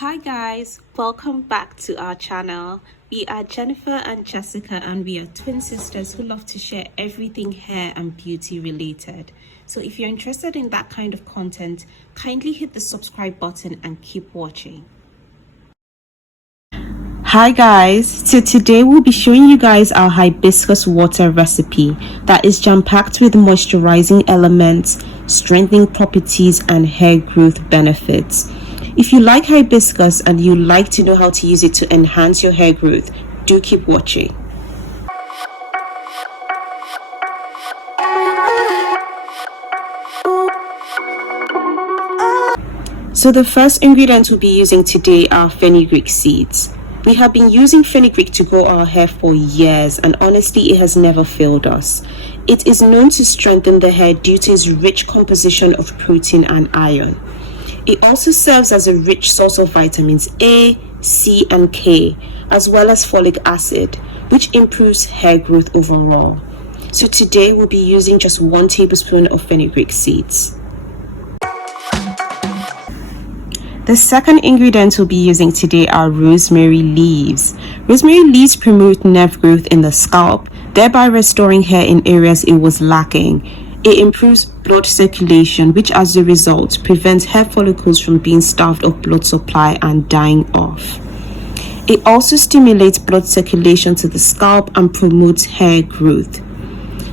Hi guys, welcome back to our channel. We are Jennifer and Jessica and we are twin sisters who love to share everything hair and beauty related. So if you're interested in that kind of content, kindly hit the subscribe button and keep watching. Hi guys, so today we'll be showing you guys our hibiscus water recipe that is jam-packed with moisturizing elements, strengthening properties and hair growth benefits. If you like hibiscus and you like to know how to use it to enhance your hair growth, do keep watching. So the first ingredient we'll be using today are fenugreek seeds. We have been using fenugreek to grow our hair for years and honestly it has never failed us. It is known to strengthen the hair due to its rich composition of protein and iron. It also serves as a rich source of vitamins A, C and K, as well as folic acid, which improves hair growth overall. So today we'll be using just 1 tablespoon of fenugreek seeds. The second ingredient we'll be using today are rosemary leaves. Rosemary leaves promote nerve growth in the scalp, thereby restoring hair in areas it was lacking. It improves blood circulation, which as a result prevents hair follicles from being starved of blood supply and dying off. It also stimulates blood circulation to the scalp and promotes hair growth.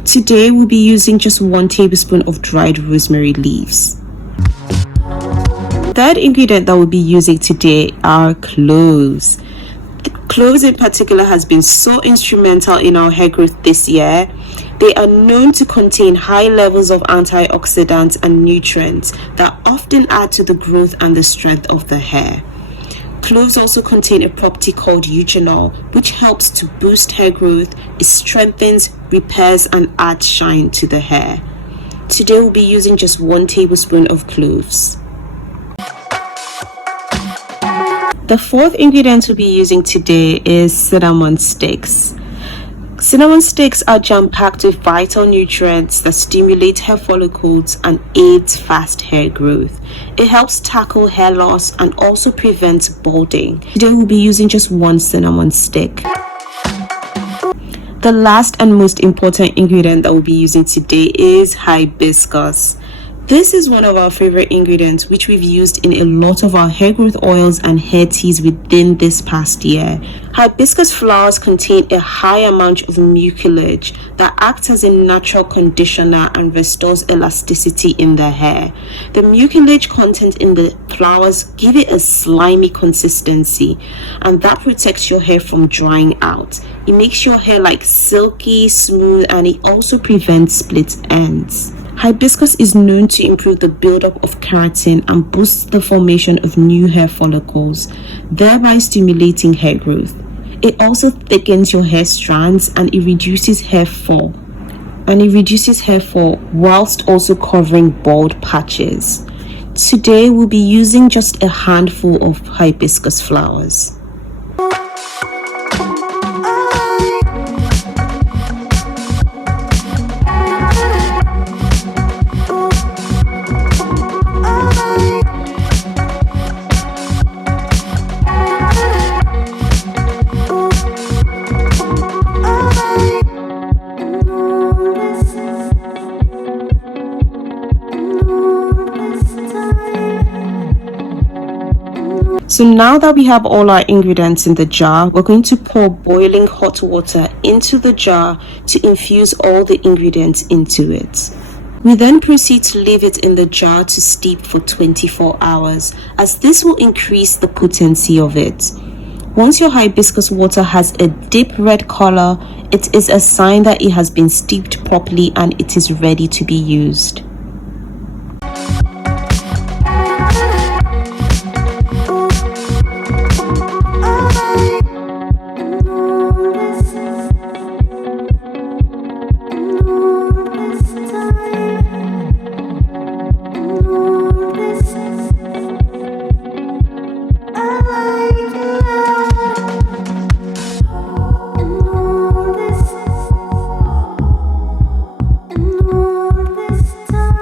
Today we'll be using just 1 tablespoon of dried rosemary leaves. The third ingredient that we'll be using today are cloves. Cloves in particular has been so instrumental in our hair growth this year. They are known to contain high levels of antioxidants and nutrients that often add to the growth and the strength of the hair. Cloves also contain a property called eugenol, which helps to boost hair growth. It strengthens, repairs and adds shine to the hair. Today we'll be using just 1 tablespoon of cloves. The fourth ingredient we'll be using today is cinnamon sticks. Cinnamon sticks are jam-packed with vital nutrients that stimulate hair follicles and aids fast hair growth. It helps tackle hair loss and also prevents balding. Today we'll be using just 1 cinnamon stick. The last and most important ingredient that we'll be using today is hibiscus. This is one of our favorite ingredients which we've used in a lot of our hair growth oils and hair teas within this past year. Hibiscus flowers contain a high amount of mucilage that acts as a natural conditioner and restores elasticity in the hair. The mucilage content in the flowers give it a slimy consistency and that protects your hair from drying out. It makes your hair like silky, smooth, and it also prevents split ends. Hibiscus is known to improve the buildup of keratin and boost the formation of new hair follicles, thereby stimulating hair growth. It also thickens your hair strands and it reduces hair fall. Whilst also covering bald patches. Today we'll be using just a handful of hibiscus flowers. So now that we have all our ingredients in the jar, we're going to pour boiling hot water into the jar to infuse all the ingredients into it. We then proceed to leave it in the jar to steep for 24 hours, as this will increase the potency of it. Once your hibiscus water has a deep red color, it is a sign that it has been steeped properly and it is ready to be used. This time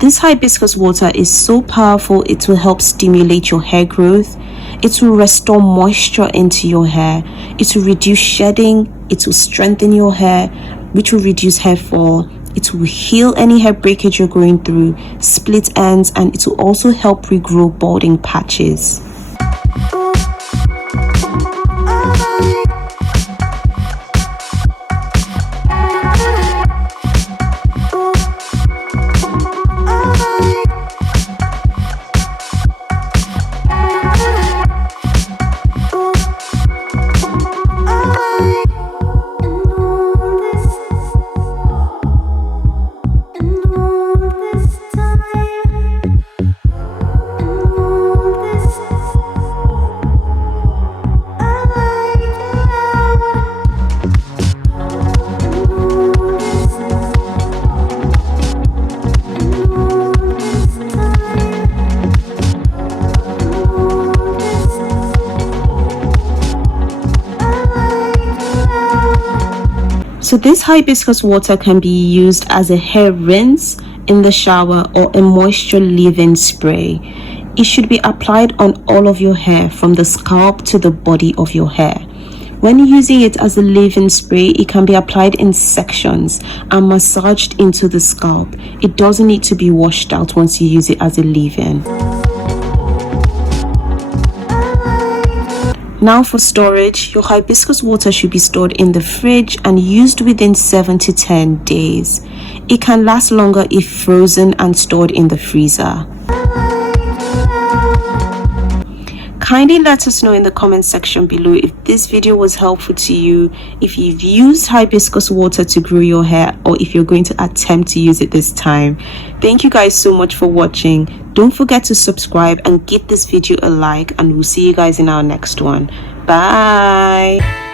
This hibiscus water is so powerful, it will help stimulate your hair growth. It will restore moisture into your hair. It will reduce shedding. It will strengthen your hair, which will reduce hair fall. It will heal any hair breakage you're going through, split ends, and it will also help regrow balding patches. So this hibiscus water can be used as a hair rinse in the shower or a moisture leave-in spray. It should be applied on all of your hair from the scalp to the body of your hair. When using it as a leave-in spray, it can be applied in sections and massaged into the scalp. It doesn't need to be washed out once you use it as a leave-in. Now for storage, your hibiscus water should be stored in the fridge and used within 7 to 10 days. It can last longer if frozen and stored in the freezer. Kindly let us know in the comment section below if this video was helpful to you, if you've used hibiscus water to grow your hair, or if you're going to attempt to use it this time. Thank you guys so much for watching. Don't forget to subscribe and give this video a like, and we'll see you guys in our next one. Bye.